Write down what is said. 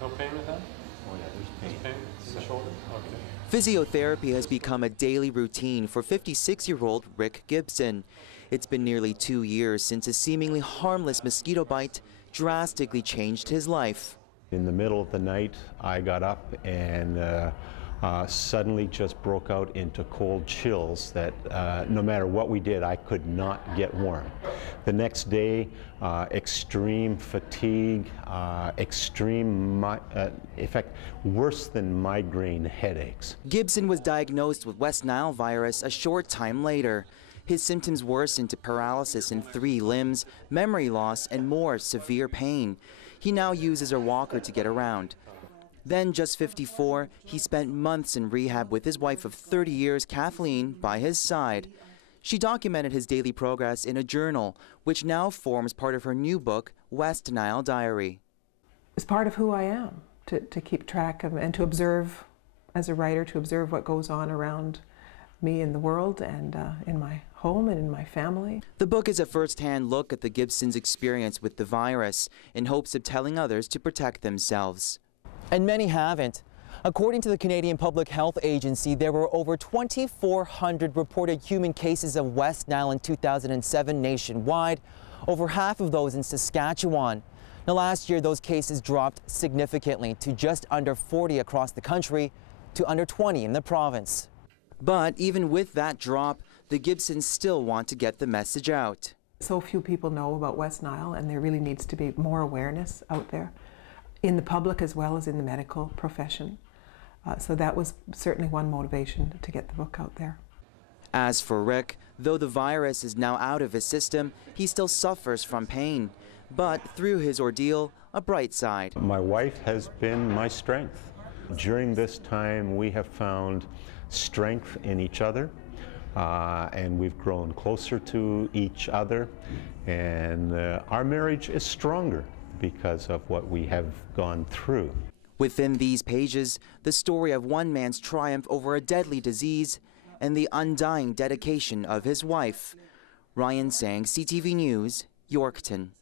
No pain with that? Oh yeah, there's pain. Pain in the shoulder? Okay. Physiotherapy has become a daily routine for 56-year-old Rick Gibson. It's been nearly 2 years since a seemingly harmless mosquito bite drastically changed his life. In the middle of the night, I got up and suddenly just broke out into cold chills that no matter what we did, I could not get warm. The next day, extreme fatigue, in fact, worse than migraine headaches. Gibson was diagnosed with West Nile virus a short time later. His symptoms worsened to paralysis in 3 limbs, memory loss, and more severe pain. He now uses a walker to get around. Then, just 54, he spent months in rehab with his wife of 30 years, Kathleen, by his side. She documented his daily progress in a journal, which now forms part of her new book, West Nile Diary. It's part of who I am, to keep track of and to observe, as a writer, to observe what goes on around me in the world and in my home and in my family. The book is a first-hand look at the Gibsons' experience with the virus in hopes of telling others to protect themselves. And many haven't. According to the Canadian Public Health Agency, there were over 2,400 reported human cases of West Nile in 2007 nationwide, over half of those in Saskatchewan. Now, last year, those cases dropped significantly to just under 40 across the country, to under 20 in the province. But even with that drop, the Gibsons still want to get the message out. So few people know about West Nile, and there really needs to be more awareness out there, in the public as well as in the medical profession. So that was certainly one motivation to get the book out there. As for Rick, though the virus is now out of his system, he still suffers from pain. But through his ordeal, a bright side. My wife has been my strength. During this time, we have found strength in each other, and we've grown closer to each other, and our marriage is stronger because of what we have gone through. Within these pages, the story of one man's triumph over a deadly disease and the undying dedication of his wife. Ryan Sang, CTV News, Yorkton.